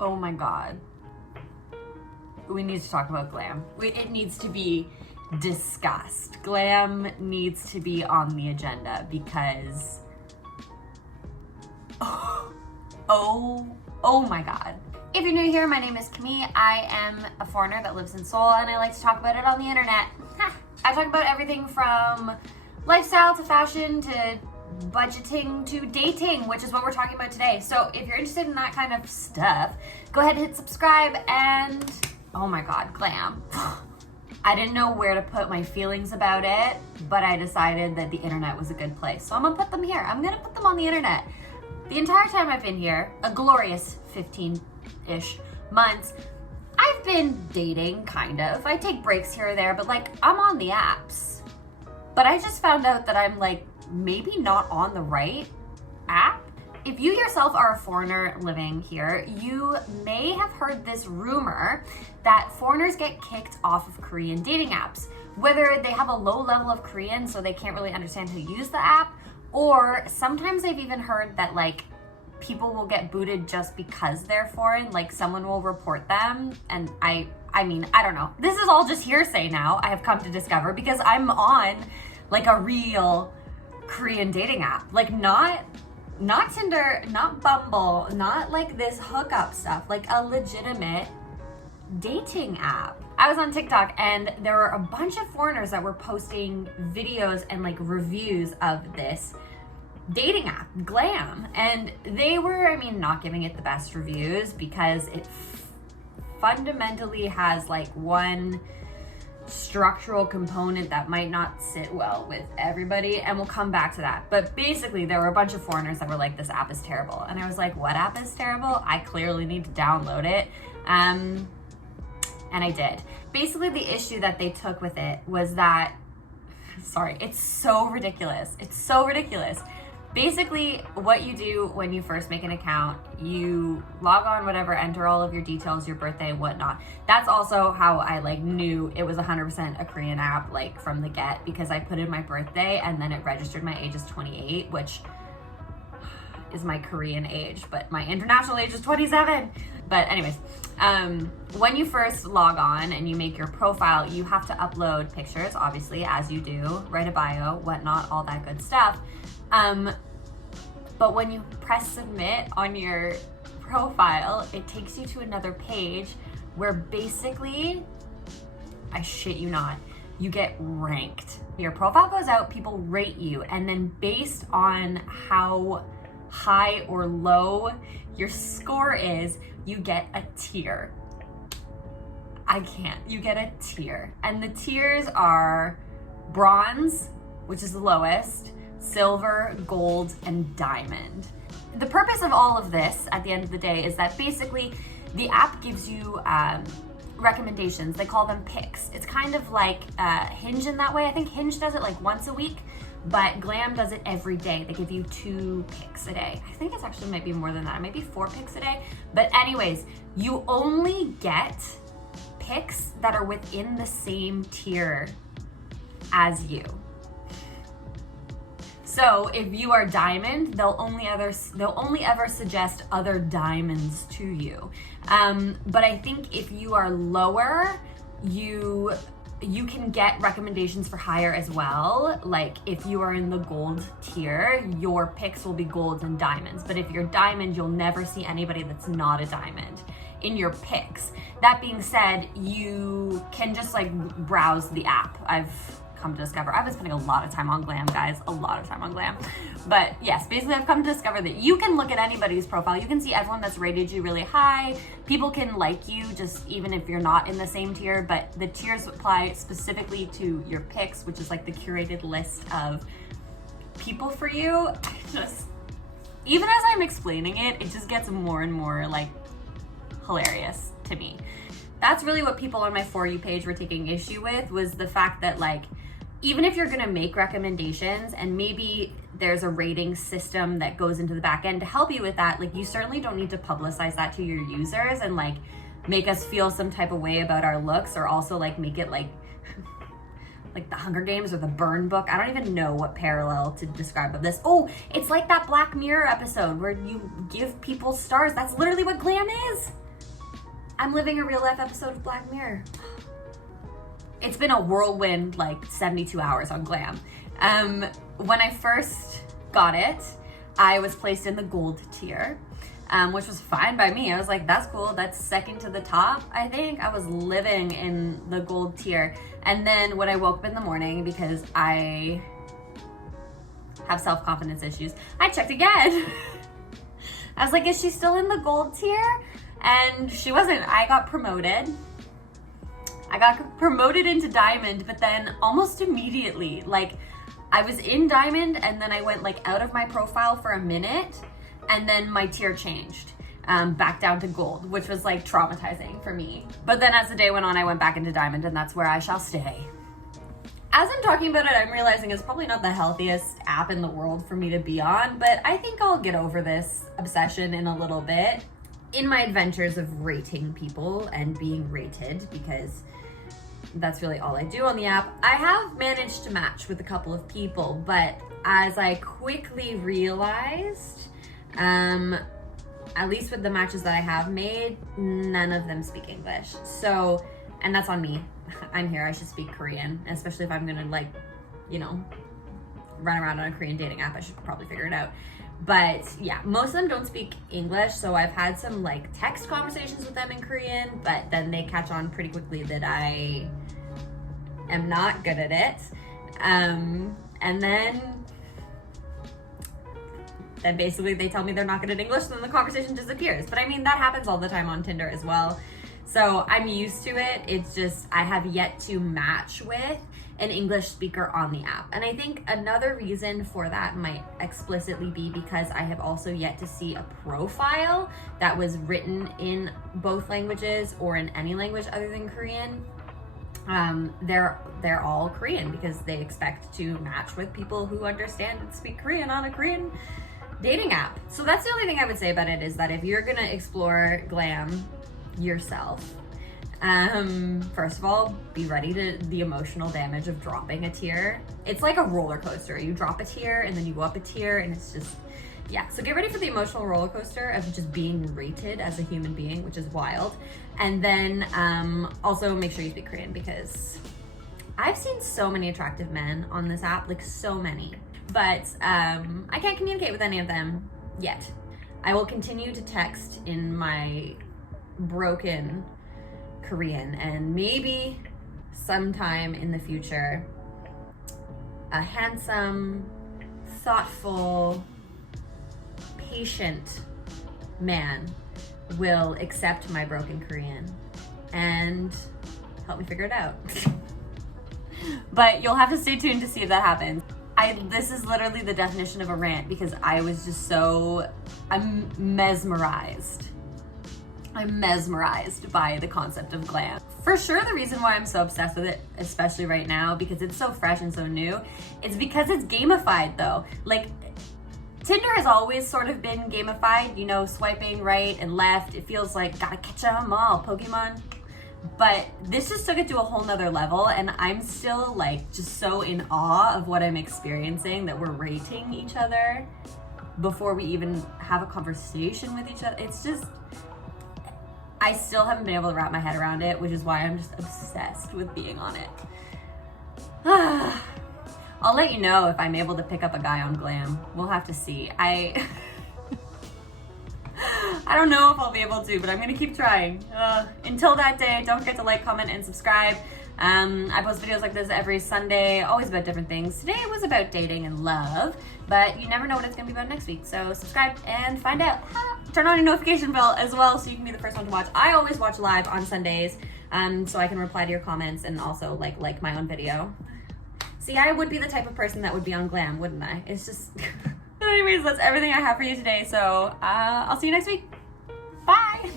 Oh my God. We need to talk about GLAM. It needs to be discussed. GLAM needs to be on the agenda because, oh my God. If you're new here, my name is Camille. I am a foreigner that lives in Seoul and I like to talk about it on the internet. I talk about everything from lifestyle to fashion to budgeting to dating, which is what we're talking about today. So if you're interested in that kind of stuff, go ahead and hit subscribe. And oh my God, GLAM. I didn't know where to put my feelings about it, but I decided that the internet was a good place. So I'm gonna put them here. I'm gonna put them on the internet. The entire time I've been here, a glorious 15-ish months, I've been dating, kind of. I take breaks here or there, but like, I'm on the apps. But I just found out that I'm like, maybe not on the right app. If you yourself are a foreigner living here, you may have heard this rumor that foreigners get kicked off of Korean dating apps, whether they have a low level of Korean so they can't really understand how to use the app, or sometimes I've even heard that like people will get booted just because they're foreign, like someone will report them. And I mean, I don't know. This is all just hearsay now, I have come to discover, because I'm on like a real Korean dating app, like not Tinder, not Bumble, not like this hookup stuff, like a legitimate dating app. I was on TikTok and there were a bunch of foreigners that were posting videos and like reviews of this dating app, GLAM, and they were, I mean, not giving it the best reviews because it fundamentally has like one structural component that might not sit well with everybody, and we'll come back to that. But basically there were a bunch of foreigners that were like, this app is terrible, and I was like, what app is terrible? I clearly need to download it. And I did. Basically the issue that they took with it was that, sorry, it's so ridiculous. It's so ridiculous. Basically, what you do when you first make an account, you log on, whatever, enter all of your details, your birthday and whatnot. That's also how I like knew it was 100% a Korean app, like from the get, because I put in my birthday and then it registered my age as 28, which is my Korean age, but my international age is 27. But anyways, when you first log on and you make your profile, you have to upload pictures, obviously, as you do, write a bio, whatnot, all that good stuff. But when you press submit on your profile, it takes you to another page where basically, I shit you not, you get ranked. Your profile goes out, people rate you, and then based on how high or low your score is, you get a tier. You get a tier. And the tiers are bronze, which is the lowest, silver, gold, and diamond. The purpose of all of this at the end of the day is that basically the app gives you recommendations. They call them picks. It's kind of like Hinge in that way. I think Hinge does it like once a week, but GLAM does it every day. They give you 2 picks a day. I think it's actually might be more than that. It might be 4 picks a day. But anyways, you only get picks that are within the same tier as you. So if you are diamond, they'll only ever suggest other diamonds to you. But I think if you are lower, you can get recommendations for higher as well. Like if you are in the gold tier, your picks will be golds and diamonds. But if you're diamond, you'll never see anybody that's not a diamond in your picks. That being said, you can just like browse the app. I've come to discover, I've been spending a lot of time on GLAM, guys, a lot of time on GLAM. But yes, basically I've come to discover that you can look at anybody's profile. You can see everyone that's rated you really high. People can like you just even if you're not in the same tier, but the tiers apply specifically to your picks, which is like the curated list of people for you. Even as I'm explaining it, it just gets more and more like hilarious to me. That's really what people on my For You page were taking issue with, was the fact that like, even if you're gonna make recommendations and maybe there's a rating system that goes into the back end to help you with that, like you certainly don't need to publicize that to your users and like make us feel some type of way about our looks, or also like make it like the Hunger Games or the Burn Book. I don't even know what parallel to describe of this. Oh, it's like that Black Mirror episode where you give people stars. That's literally what GLAM is. I'm living a real life episode of Black Mirror. It's been a whirlwind, like 72 hours on GLAM. When I first got it, I was placed in the gold tier, which was fine by me. I was like, that's cool. That's second to the top, I think. I was living in the gold tier. And then when I woke up in the morning, because I have self-confidence issues, I checked again. I was like, is she still in the gold tier? And she wasn't. I got promoted. I got promoted into diamond, but then almost immediately, like, I was in diamond and then I went like out of my profile for a minute and then my tier changed back down to gold, which was like traumatizing for me. But then as the day went on, I went back into diamond and that's where I shall stay. As I'm talking about it, I'm realizing it's probably not the healthiest app in the world for me to be on, but I think I'll get over this obsession in a little bit. In my adventures of rating people and being rated, because that's really all I do on the app, I have managed to match with a couple of people, but as I quickly realized, at least with the matches that I have made, none of them speak English. So, and that's on me. I'm here, I should speak Korean, especially if I'm gonna, like, you know, run around on a Korean dating app. I should probably figure it out. But yeah, most of them don't speak English, so I've had some like text conversations with them in Korean, but then they catch on pretty quickly that I am not good at it. And then basically they tell me they're not good at English, and then the conversation disappears. But I mean, that happens all the time on Tinder as well. So I'm used to it. It's just, I have yet to match with an English speaker on the app. And I think another reason for that might explicitly be because I have also yet to see a profile that was written in both languages or in any language other than Korean. They're all Korean because they expect to match with people who understand and speak Korean on a Korean dating app. So that's the only thing I would say about it, is that if you're gonna explore GLAM yourself, first of all, be ready to the emotional damage of dropping a tier. It's like a roller coaster. You drop a tier and then you go up a tier, and it's just, yeah. So get ready for the emotional roller coaster of just being rated as a human being, which is wild. And then also make sure you speak Korean, because I've seen so many attractive men on this app, like so many, but I can't communicate with any of them yet. I will continue to text in my broken Korean, and maybe sometime in the future, a handsome, thoughtful, patient man will accept my broken Korean and help me figure it out. But you'll have to stay tuned to see if that happens. This is literally the definition of a rant, because I was just I'm mesmerized. I'm mesmerized by the concept of GLAM. For sure, the reason why I'm so obsessed with it, especially right now, because it's so fresh and so new, it's because it's gamified though. Like, Tinder has always sort of been gamified, you know, swiping right and left. It feels like gotta catch them all, Pokemon. But this just took it to a whole nother level, and I'm still like just so in awe of what I'm experiencing, that we're rating each other before we even have a conversation with each other. It's just, I still haven't been able to wrap my head around it, which is why I'm just obsessed with being on it. I'll let you know if I'm able to pick up a guy on GLAM. We'll have to see. I don't know if I'll be able to, but I'm gonna keep trying. Until that day, don't forget to like, comment, and subscribe. I post videos like this every Sunday, always about different things. Today it was about dating and love, but you never know what it's gonna be about next week. So subscribe and find out. Turn on your notification bell as well, so you can be the first one to watch. I always watch live on Sundays, so I can reply to your comments and also like my own video. See, I would be the type of person that would be on GLAM, wouldn't I? It's just, anyways, that's everything I have for you today. So I'll see you next week. Bye.